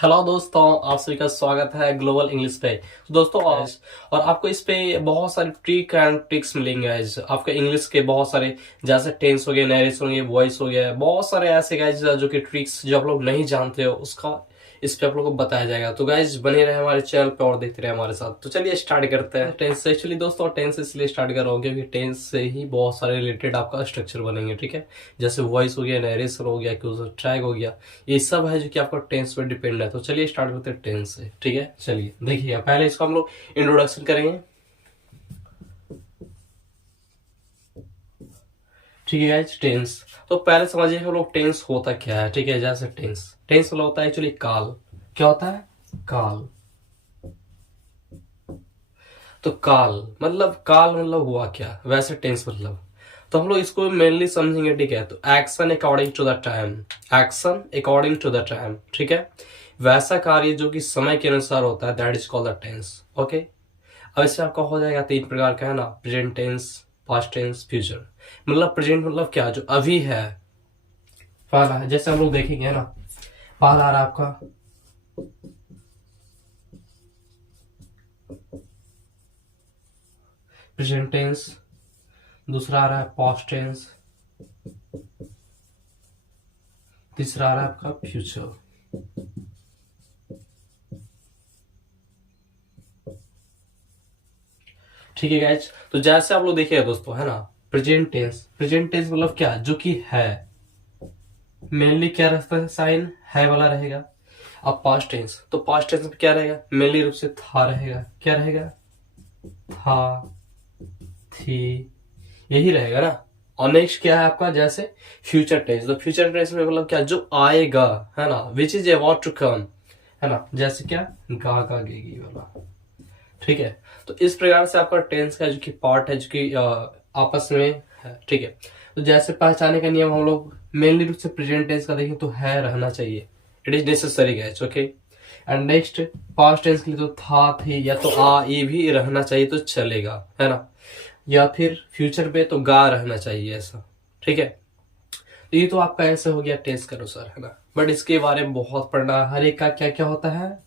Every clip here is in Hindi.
हेलो दोस्तों, आप सभी का स्वागत है ग्लोबल इंग्लिश पे। तो दोस्तों आज और आपको इस पे बहुत सारे ट्रिक एंड ट्रिक्स मिलेंगे। आज आपके इंग्लिश के बहुत सारे, जैसे टेंस हो गए, नरेशन हो गए, वॉइस हो गया, बहुत सारे ऐसे गाइज जो कि ट्रिक्स जो आप लोग नहीं जानते हो उसका इस पे आप लोगों को बताया जाएगा। तो गाइज बने रहे हमारे चैनल पे और देखते रहे हमारे साथ। तो चलिए स्टार्ट करते हैं। टेंस से एक्चुअली दोस्तों टेंस इसलिए स्टार्ट कर रहा हूँ क्योंकि टेंस से ही बहुत सारे रिलेटेड आपका स्ट्रक्चर बनेंगे। ठीक है, जैसे वॉइस हो गया, नरेशन हो गया, ट्रैक हो गया, ये सब है जो कि आपका टेंस पे डिपेंड है। तो चलिए स्टार्ट करते हैं टेंस से। ठीक है, चलिए देखिए पहले इसको हम लोग इंट्रोडक्शन करेंगे। ठीक है गाइस, टेंस तो पहले समझिए हम लोग टेंस होता क्या है। ठीक है, जैसे टेंस टेंस मतलब होता है एक्चुअली काल। क्या होता है? काल। तो काल मतलब हुआ क्या, वैसे टेंस मतलब तो हम लोग इसको मेनली समझेंगे। ठीक है, तो action according to the time, action according to the time. ठीक है, वैसा कार्य जो कि समय के अनुसार होता है, that is called the tense. Okay, अब इससे आपका हो जाएगा तीन प्रकार का है ना, present tense, past tense, future. मतलब प्रेजेंट मतलब क्या, जो अभी है, पहला है। जैसे हम लोग देखेंगे ना, पहला आ रहा है आपका प्रेजेंट टेंस, दूसरा आ रहा है पास्ट टेंस, तीसरा आ रहा है आपका फ्यूचर। ठीक है गाइज, तो जैसे आप लोग देखिएगा दोस्तों है ना, प्रेजेंट टेंस मतलब क्या, जो कि है। मेनली क्या रहता है, साइन है वाला रहेगा। अब पास्ट टेंस, तो पास्ट टेंस में क्या रहेगा, मेनली रूप से था रहेगा। क्या रहेगा? था, थी, यही रहेगा ना। और नेक्स्ट क्या है आपका, जैसे फ्यूचर टेंस, तो फ्यूचर टेंस में मतलब क्या, जो आएगा, है ना, which is about to come, है ना। जैसे क्या, गा गेगी वाला। ठीक है, तो इस प्रकार से आपका टेंस का जो कि पार्ट है, जो कि आपस में है। ठीक है, तो जैसे पहचाने का नियम हम लोग मेनली रूप से प्रेजेंट टेंस का देखें तो है रहना चाहिए, it is necessary gas. Okay, and next past tense के लिए तो था, थे या तो आ ये भी रहना चाहिए तो चलेगा, है ना। या फिर फ्यूचर पे तो गा रहना चाहिए ऐसा। ठीक है, तो ये तो आपका ऐसे हो गया टेंस का अनुसार, है ना। बट इसके बारे में बहुत पढ़ना, हर एक का क्या क्या होता है,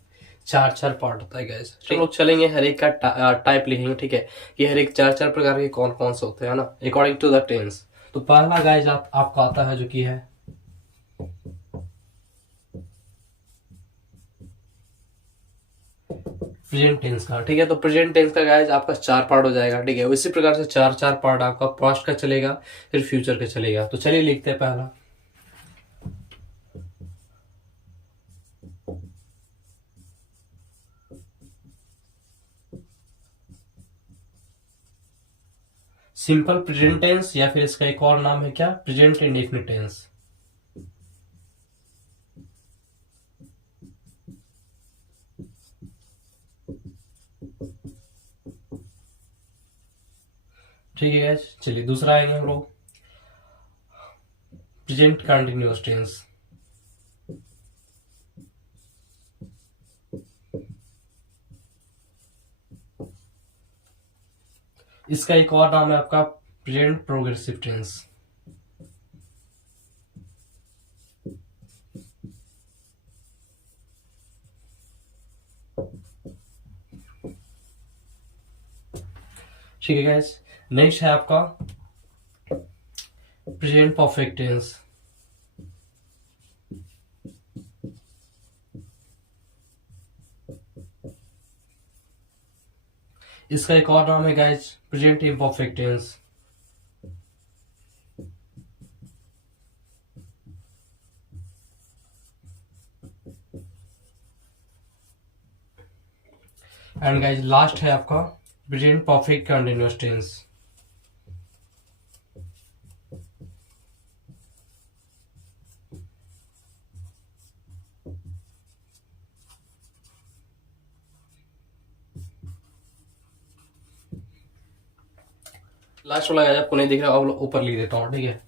चार चार पार्ट होता है गैस। हम लोग चलेंगे हर एक का टाइप लिखेंगे। ठीक है, कि हर एक चार चार प्रकार के कौन कौन से होते हैं ना, अकॉर्डिंग टू द टेंस। तो पहला गाइज आपका आता है जो कि है प्रेजेंट टेंस का। ठीक है, तो प्रेजेंट टेंस का गाइज आपका चार पार्ट हो जाएगा। ठीक है, इसी प्रकार से चार चार पार्ट आपका पास्ट का चलेगा, फिर फ्यूचर का चलेगा। तो चलिए लिखते हैं पहला सिंपल प्रेजेंट टेंस, या फिर इसका एक और नाम है क्या, प्रेजेंट इंडेफिनिट टेंस। ठीक है गैस, चलिए दूसरा आएंगे हम लोग प्रेजेंट कंटिन्यूअस टेंस। इसका एक और नाम है आपका प्रेजेंट प्रोग्रेसिव टेंस। ठीक है गैस, नेक्स्ट है आपका प्रेजेंट परफेक्ट टेंस। इसका एक और नाम है guys present imperfect tense. And guys last है आपका present perfect continuous tense. Last वाला गाइस आपको नहीं दिख रहा, अब ऊपर लिख देता हूँ। ठीक है,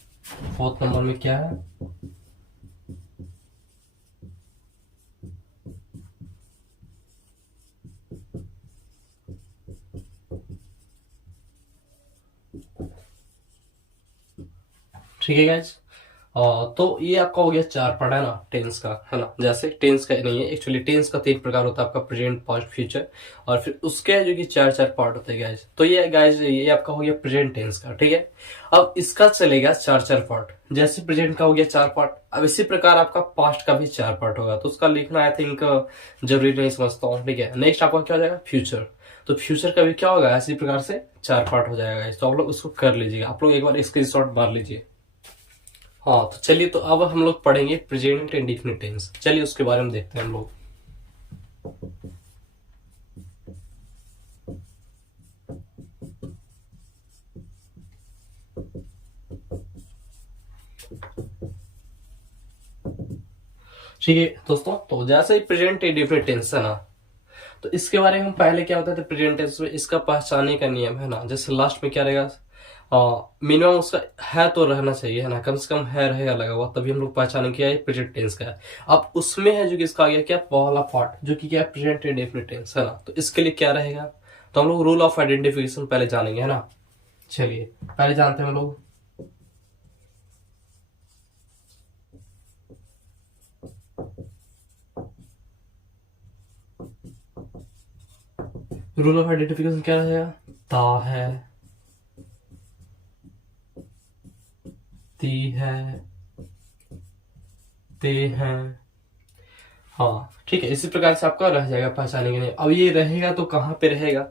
फोर्थ नंबर में क्या है, ठीक है गाइस। तो ये आपका हो गया 4 पार्ट है ना टेंस का, है ना। जैसे टेंस का नहीं है एक्चुअली, टेंस का 3 प्रकार होता है आपका, प्रेजेंट, पास्ट, फ्यूचर, और फिर उसके जो कि 4 पार्ट होते हैं गाइज। तो ये गाइज ये आपका हो गया प्रेजेंट टेंस का, ठीक है। अब इसका चलेगा 4 पार्ट। जैसे प्रेजेंट का हो गया 4 पार्ट, अब इसी प्रकार आपका पास्ट का भी 4 पार्ट होगा, तो उसका लिखना आई थिंक जरूरी नहीं समझता हूँ, ठीक है। नेक्स्ट आपका क्या हो जाएगा, फ्यूचर। तो फ्यूचर का भी क्या होगा, इसी प्रकार से 4 पार्ट हो जाएगा। तो आप लोग उसको कर लीजिएगा, आप लोग एक बार स्क्रीनशॉट मार लीजिए। हाँ तो चलिए, तो अब हम लोग पढ़ेंगे प्रेजेंट इंडेफिनिट टेंस। चलिए उसके बारे में देखते हैं हम लोग। ठीक है दोस्तों, तो जैसे ही प्रेजेंट इंडेफिनिट टेंस है ना, तो इसके बारे में हम पहले क्या होता था प्रेजेंट टेंस में, इसका पहचानने का नियम है ना। जैसे लास्ट में क्या रहेगा, मिनिमम उसका है तो रहना चाहिए, है ना, कम से कम है रहेगा लगा हुआ, तभी हम लोग पहचानेंगे क्या ये प्रेजेंट टेंस का है। अब उसमें है जो कि इसका आ गया क्या, पहला पार्ट जो कि क्या है प्रेजेंट इंडेफिनिट टेंस, है ना। तो इसके लिए क्या रहेगा, तो हम लोग रूल ऑफ आइडेंटिफिकेशन पहले जानेंगे, है ना। चलिए पहले जानते हैं हम लोग। रूल ऑफ आइडेंटिफिकेशन क्या रहेगा, ता है, ती है, ते हैं। हाँ ठीक है, इसी प्रकार से आपका रह जाएगा पहचाने के लिए। अब ये रहेगा तो कहाँ पे रहेगा,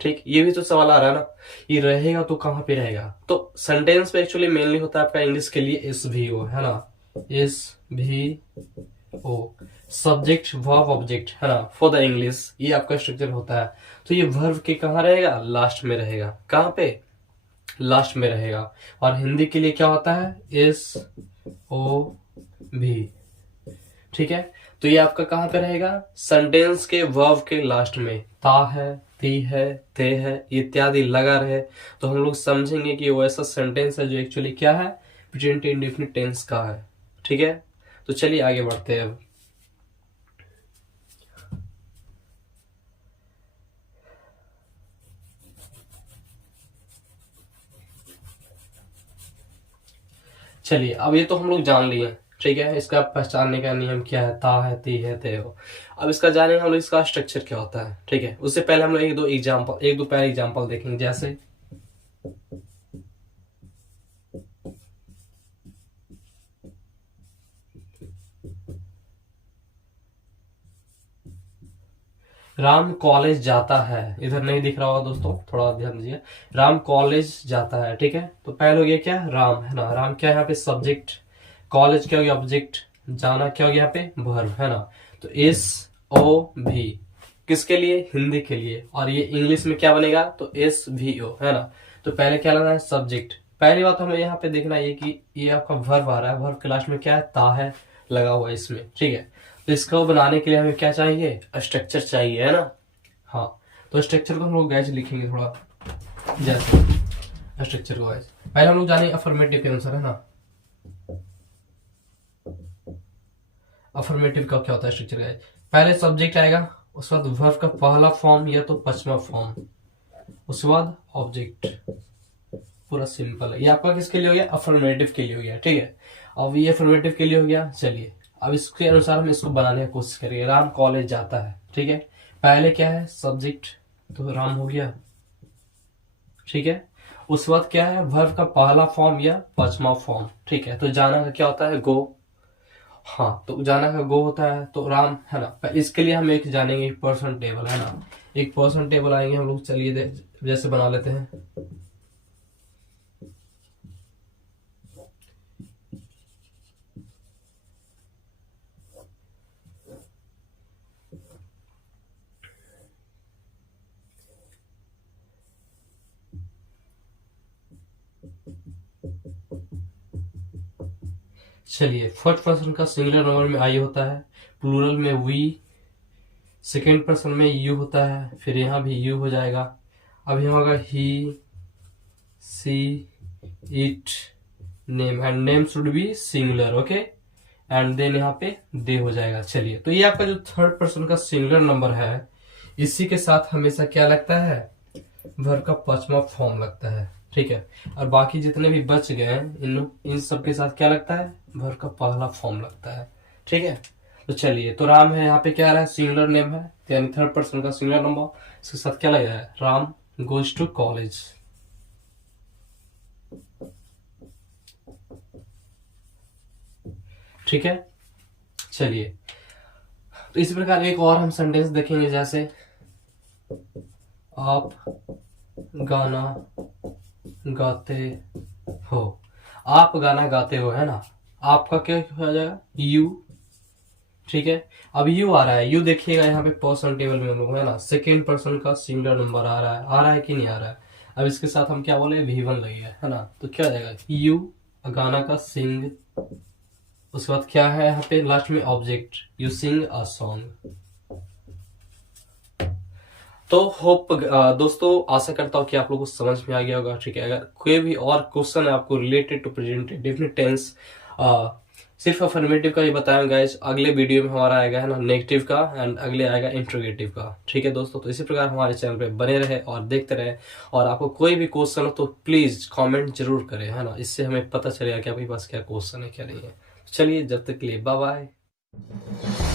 ठीक, ये भी तो सवाल आ रहा है ना, ये रहेगा तो कहाँ पे रहेगा। तो सेंटेंस पे एक्चुअली मेनली होता है आपका इंग्लिश के लिए एस भी ओ, है ना, एस भी ओ, सब्जेक्ट वर्ब ऑब्जेक्ट, है ना, फॉर द इंग्लिश, ये आपका स्ट्रक्चर होता है। तो ये वर्ब के कहाँ रहेगा, लास्ट में रहेगा, कहाँ पे, लास्ट में रहेगा। और हिंदी के लिए क्या होता है, एस ओ भी, ठीक है। तो ये आपका कहाँ पे रहेगा, सेंटेंस के वर्ब के लास्ट में, ता है, ती है, ते है इत्यादि लगा रहे, तो हम लोग समझेंगे कि वो ऐसा सेंटेंस है जो एक्चुअली क्या है, प्रेजेंट इंडेफिनिट टेंस का है, ठीक है। तो चलिए आगे बढ़ते हैं अब। चलिए अब ये तो हम लोग जान लिए, ठीक है, इसका पहचानने का नियम क्या है, ता है, ती है, ते हो। अब इसका जानेंगे हम लोग इसका स्ट्रक्चर क्या होता है, ठीक है। उससे पहले हम लोग एक दो पहले एग्जांपल देखेंगे। जैसे राम कॉलेज जाता है, इधर नहीं दिख रहा होगा दोस्तों, थोड़ा ध्यान दीजिए। राम कॉलेज जाता है, ठीक है। तो पहले हो गया क्या, राम, है ना, राम क्या है यहाँ पे, सब्जेक्ट, कॉलेज क्या हो गया, ऑब्जेक्ट, जाना क्या हो गया यहाँ पे, वर्ब, है ना। तो एस ओ भी किसके लिए, हिंदी के लिए, और ये इंग्लिश में क्या बनेगा, तो एस भी ओ, है ना। तो पहले क्या लेना है, सब्जेक्ट। पहली बात हमें यहाँ पे देखना है कि ये आपका वर्ब आ रहा है, वर्ब के लास्ट में क्या है, ता है लगा हुआ है इसमें, ठीक है। तो इसको बनाने के लिए हमें क्या चाहिए, स्ट्रक्चर चाहिए, है ना। हाँ तो स्ट्रक्चर को हम लोग गैस लिखेंगे थोड़ा, जैसे स्ट्रक्चर को गैस पहले हम लोग जाने अफर्मेटिव के आंसर, है ना। अफर्मेटिव का क्या होता है स्ट्रक्चर गैस, पहले सब्जेक्ट आएगा, उसके बाद वर्ब का पहला फॉर्म या तो पचमा फॉर्म, उसके बाद ऑब्जेक्ट, पूरा सिंपल है। ये आपका किसके लिए हो गया, अफर्मेटिव के लिए हो गया, ठीक है। अब ये अफर्मेटिव के लिए हो गया। चलिए अब इसके अनुसार हम इसको बनाने की कोशिश करेंगे। राम कॉलेज जाता है, ठीक है, पहले क्या है, सब्जेक्ट, तो राम हो गया, ठीक है। उसके बाद क्या है, वर्ब का पहला फॉर्म या पचमा फॉर्म, ठीक है। तो जाना का क्या होता है, गो, हाँ तो जाना का गो होता है, तो राम, है ना। इसके लिए हम एक जानेंगे, एक पर्सन टेबल, है ना, एक पर्सन टेबल आएंगे हम लोग। चलिए जैसे बना लेते हैं। चलिए फर्स्ट पर्सन का सिंगुलर नंबर में आई होता है, प्लूरल में वी, सेकेंड पर्सन में यू होता है, फिर यहाँ भी यू हो जाएगा। अब यहाँ होगा he, she, it, name, and name should be singular, okay, and then यहाँ पे दे हो जाएगा। चलिए तो ये आपका जो थर्ड पर्सन का सिंगुलर नंबर है, इसी के साथ हमेशा क्या लगता है, वर्ब का पचमा फॉर्म लगता है, ठीक है। और बाकी जितने भी बच गए हैं इन सब के साथ क्या लगता है, वर्ब का पहला फॉर्म लगता है। ठीक है, तो चलिए, तो राम है यहाँ पे क्या आ रहा है, सिंगुलर नेम है, यानी थर्ड पर्सन का सिंगुलर नंबर, इसके साथ क्या लगा है, राम गोज टू कॉलेज। ठीक है, चलिए, तो इसी प्रकार एक और हम सेंटेंस देखेंगे, जैसे आप गाना गाते हो। आप गाना गाते हो, है ना, आपका क्या हो जाएगा, यू। ठीक है, अब यू आ रहा है, यू देखिएगा यहाँ पे पर्सन टेबल में हम लोग, है ना, सेकेंड पर्सन का सिंगुलर नंबर आ रहा है कि नहीं आ रहा है। अब इसके साथ हम क्या बोले, V1 लगेगा, है ना, तो क्या हो जाएगा, यू गाना का सिंग, उसके बाद क्या है यहाँ पे लास्ट में object, you sing a song. तो होप दोस्तों, आशा करता हूँ कि आप लोगों को समझ में आ गया होगा। ठीक है, अगर कोई भी और क्वेश्चन है आपको related to present definite tense, सिर्फ अफर्मेटिव का ही बताया गाइस, अगले वीडियो में हमारा आएगा, है ना, नेगेटिव का, एंड अगले आएगा इंट्रोगेटिव का। ठीक है दोस्तों, तो इसी प्रकार हमारे चैनल पे बने रहे और देखते रहे, और आपको कोई भी क्वेश्चन हो तो प्लीज कमेंट जरूर करें, है ना, इससे हमें पता चलेगा कि आपके पास क्या क्वेश्चन है क्या नहीं है। चलिए, जब तक के लिए बाय बाय।